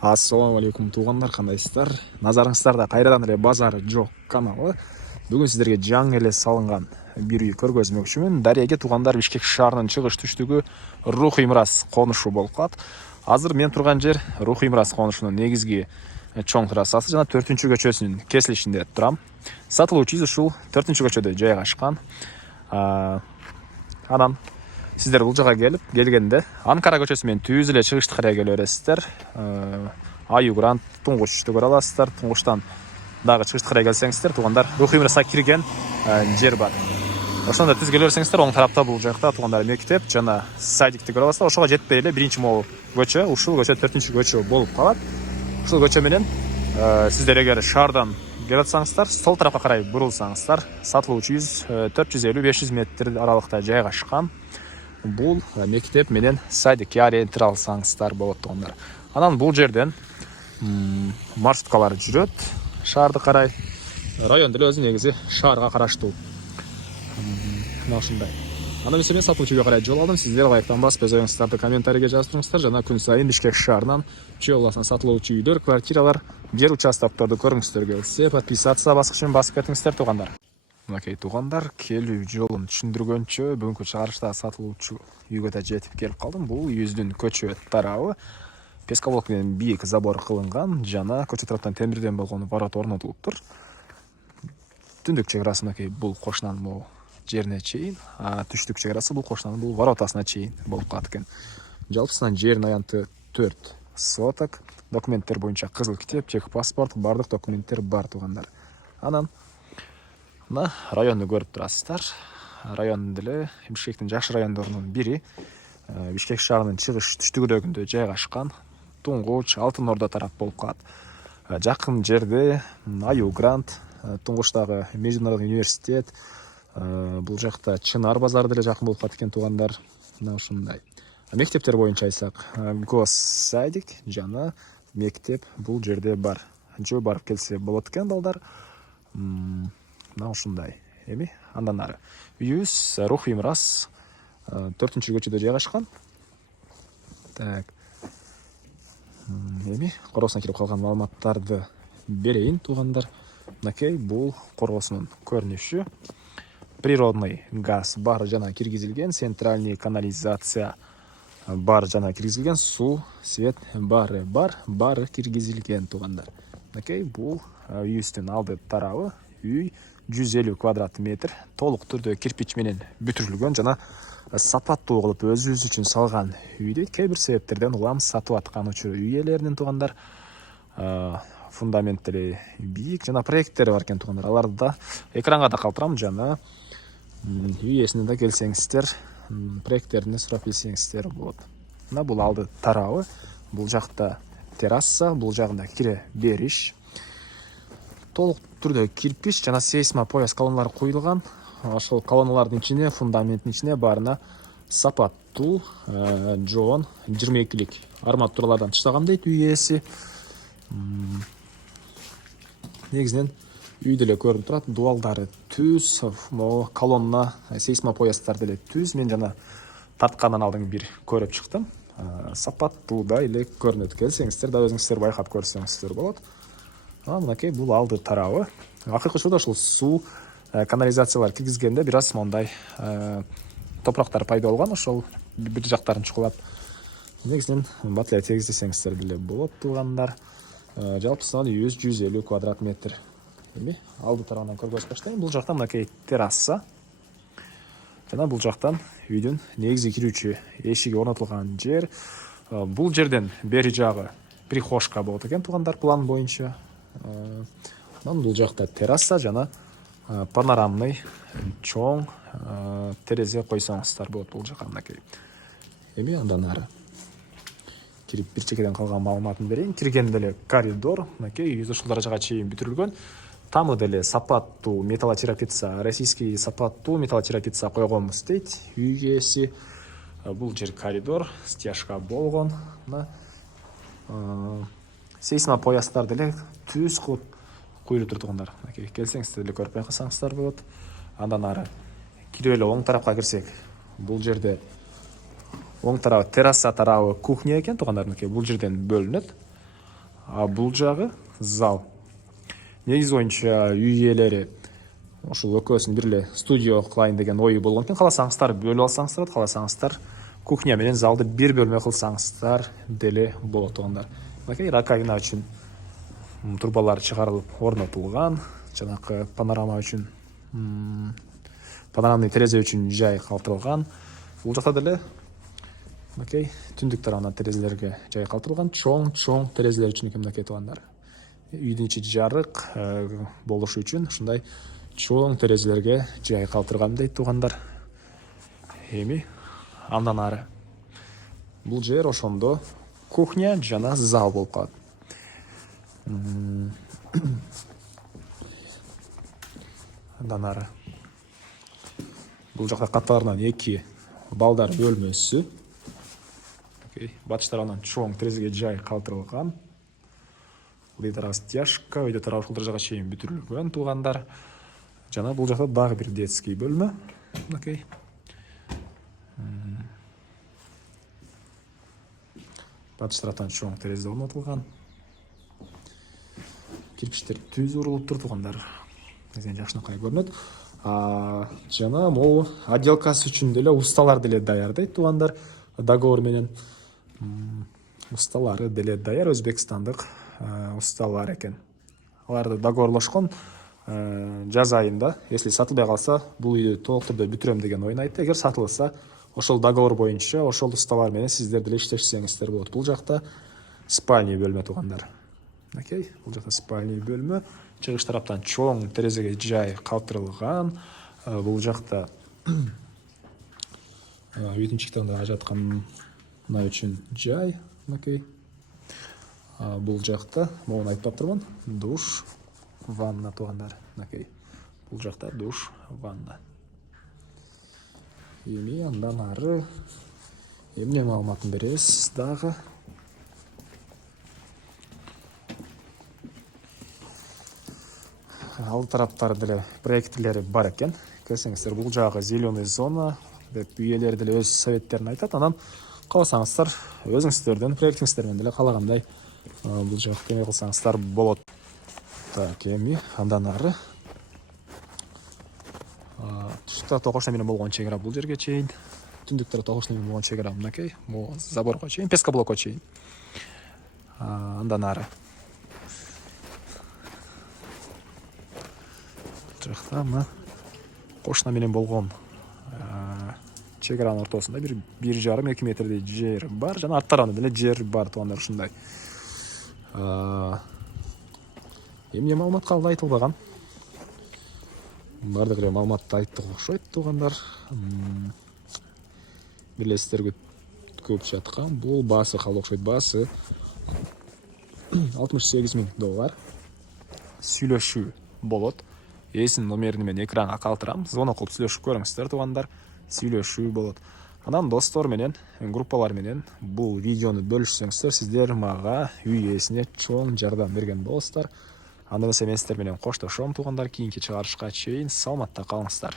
Ассаламу алейкум туғандар, қандайсыздар? Назарыңыздарда қайрадан эле базары жоқ каналы. Бүгін сіздерге жаңы эле салынған бир үй көргөзмөкчүмүн. Дареге туғандар Бишкек шаарынын чыгыш түштүгү Рухий Мирас конушу болуп калат. Азыр мен турган жер Рухий Мирас конушунун негизги чоң трассасы жана 4-көчөсүнүн кесилишинде турам. Сатылуучу ушул 4-көчөдө жайгашкан. Анан сиздер бул жака келгенде Анкара көчөсү менен түз эле чыгыштык карай келе бересиздер. Аю Грант Туңгучту көрө аласыздар. Туңгучтан дагы чыгыштык карай келсеңиздер, тугандар Рухий Мираска кирген жер бар. Ошондо түз келе берсеңиздер, оң тарапта бул жакта тугандар мектеп жана садикти көрө аласыздар. Ошого жетпей эле биринчи могул көчө, ушул көчө 4-көчө болуп калат. Ушул көчө менен сиздер эгер шаардан келип атсаңыздар, сол тарапка карай бурулсаңыздар, сатылуучу 450-500 метр аралыкта жайгашкан. Бул мектеп менен садикке ориентир алсаңыздар болот тугандар. Анан бул жерден маршруткалар жүрөт шаарды карай. Район деле өзү негизи шаарга караштуу. Мына ушундай. Анан мен сатылуучуга карай жол алдым. Сиздер ылайыктан басып өз оюңуздарды комментарийге жазып туруңуздар. Жана күн сайын Бишкек шаарынан чөөласына сатылуучу үйлөр, квартиралар, жер участокторду көрүңүздөр келсе, подписаться баскычын басып кетиңиздер тугандар. Мынакей тугандар, келүү жолун түшүндүргөнчө бүгүнкү чыгарышта сатылуучу үйгө да жетип келип калдым. Бул үйүздүн көчө тарабы пескоблок менен бийик забор кылынган жана көчө тараптан темирден болгон ворот орнотулуптур. Түндүк чек арасы мынакей бул кошунанын могу жерине чейин, түштүк чек арасы бул кошунанын бул воротасына чейин болуп калат экен. Жалпысынан жердин аянты 4 соток. Документтер боюнча кызыл китеп, чек паспорт, бардык документтер бар тугандар. Анан мына районду көрүп турасыздар. Район деле Бишкектин жакшы райондорунун бири. Бишкек шаарынын чыгыш түштүгүрөгүндө жайгашкан. Туңгуч, Алтын Орда тарап болуп калат. Жакын жерде Аю Грант, Туңгучтагы Международный университет, бул жакта Чынар базары деле жакын болуп калат экен тугандар. Мына ушундай. Мектептер боюнча айтсак, гос садик жана мектеп бул жерде бар. Жөө барып келсе болот экен балдар. Мына ушундай. Эми андан ары үйүбүз Рухий Мирас 4-көчөдө жайгашкан. Так. Эми коросуна кирип калган маалыматтарды берейин тугандар. Мынакей бул коросунун көрүнүшү. Природный газ бар жана киргизилген, центральный канализация бар жана киргизилген, суу, свет бары киргизилген тугандар. Мынакей бул үйүбүздүн алды тарабы. Үй 150 квадрат метр, толук түрдө кирпич менен бүтүрүлгөн жана сапаттуу кылып өзүбүз үчүн салган үйдү кээ бир себептерден улам сатып аткан учуру үй ээлеринин тугандар. Фундаменттери бийик жана проекттери бар экен тугандар. Аларды да экранга да калтырам жана үй ээсине да келсеңиздер, проекттерине сурап билсеңиздер болот. Мына бул алды тарабы, бул жакта терраса, бул жагында кире бериш. Толук түрдө кирпич жана сейсма пояс колонналары куюлган. Ошол колонналардын ичине, фундаменттин ичине баарына сапаттуу жоон 22-лик арматуралардан таштаган дейт үй ээси. Негизинен үй деле көрүнүп турат, дубалдары түз, колонна, сейсма поястар деле түз. Мен жана тарткандан алдын бир көрүп чыктым. Сапаттуу да эле көрүнөт. Келсеңиздер да өзүңүздөр байкап көрсөңүздөр болот. Мынакей бул алды тарабы. Акыркы учурда ушул суу, канализациялар киргизгенде бир аз мондай топурактар пайда болгон, ошол бир жактарын чукулап. Негизинен бат эле тегиздесеңиздер деле болот тугандар. Жалпысынан үйүбүз 150 квадрат метр. Эми алды тарабынан көргөзүп баштайын. Бул жактан мынакей терраса. Жана бул жактан үйдүн негизи кирүүчү эшиги орнотулган жер. Бул жерден бери жагы прихожка болот экен тугандар план боюнча. Анан бул жакта терраса жана панорамный чоң терезе койсоңуздар болот бул жака мынакей. Эми андан ары кирип бир чекеден калган маалыматын берейин. Киргенде эле коридор, мынакей үйүбүз ушул даражага чейин бүтүрүлгөн. Тамы деле сапаттуу металлочерапица, российский сапаттуу металлочерапица койгонбуз дейт үй ээси. Бул жер коридор, стяжка болгон. Сейсма поястар деле түз куюлуп тур тугандар. Келсеңиздер деле көрүп байкасаңыздар болот. Андан ары кирип эле оң тарапка кирсек, бул жерде оң тарабы терраса тарабы кухня экен тугандар. Бул жерден бөлүнөт. бул жагы зал. Негизи боюнча үй ээлери ошол экөөсүн бир эле студия кылайын деген ою болгон экен. Кааласаңыздар бөлүп алсаңыздар болот, кааласаңыздар кухня менен залды бир бөлмө кылсаңыздар деле болот туугандар. Мынакей раковина үчүн турбалар чыгарылып орнотулган. Жанакы панорама үчүн, панорамный терезе үчүн жай калтырылган. Бул жакта деле мынакей түндүк тарабынан терезелерге жай калтырылган. Чоң терезелер үчүн экен мынакей туугандар. Үйдүн ичи жарык болушу үчүн ушундай чоң терезелерге жай калтырган дейт туугандар. Эми андан ары бул жер ошондо кухня жана зал болуп калат. Андан ары бул жакта катарынан 2 балдар бөлмөсү. Батыш тарабынан чоң терезеге жай калтырылган. Бул тарабы стяжка, өйдө тарабы ушул дәрежеге чейин бүтүрүлгөн туугандар. Жана бул жакта дагы бир детский бөлмө. Мынакей. Батыш тараптан чоң терезе орнотулган. Кирпичтер түз урулуп тур туугандар. Жакшынакай көрүнөт. Жана могу отделкасы үчүн деле усталар деле даярдайт туугандар. Договор менен усталары деле даяр, өзбекстандык усталар экен. Аларды договорлошкон жаз айында, если сатылбай калса, бул үйдү толук түрдө бүтүрөм деген ойун айтты. Эгер сатылса, ошол договор боюнча ошол усталар менен сиздер деле иштешсеңиздер болот. Бул жакта спальный бөлмө туугандар. Окей, бул жакта спальный бөлмө. Чыгыш тараптан чоң терезеге жай калтырылган. Бул жакта үйдүн чыктыгында жаткан үчүн жай. Окей. Бул жакта, могуну айтпап турмун, душ, ванна туугандар. Окей. Бул жакта душ, ванна. Эми андан ары эмне маалыматын беребиз дагы. Ал тараптары деле проекттери бар экен. Көрсөңүздөр, бул жагы зеленый зона деп үйелер деле өз советтерин айтат. Анан кааласаңыздар өзүңүздөрдүн проектиңиздер менен деле каалагандай бул жакты эме кылсаңыздар болот. Так, эми андан ары тушта токошна менен болгон чек ара бул жерге чейин. Түндүктөр токошна менен болгон чек ара мынакей, могу заборго чейин, пескоблокко чейин. Андан ары жакта мына кошна менен болгон чек аранын ортосунда 1,5-2 метрдей жер бар. Жана арт тарабында деле жер бар туугандар ушундай. Эмне маалымат калды айтылбаган. Бардык эле маалыматты айттык окшойт туугандар. Билесиздер көп жаткан. Бул баасы калды окшойт. Баасы $68,000 сүйлөшүү болот. Эсин номерин мен экранга калтырам. Звонок кылып сүйлөшүп көрүңүздөр туугандар. Сүйлөшүү болот. Анан достор менен, группалар менен бул видеону бөлүшсөңүздөр, сиздер мага үй ээсине чоң жардам берген болосуздар. Анда эмесе мен сиздер менен коштошом туугандар. Кийинки чыгарышка чейин саламатта калыңыздар.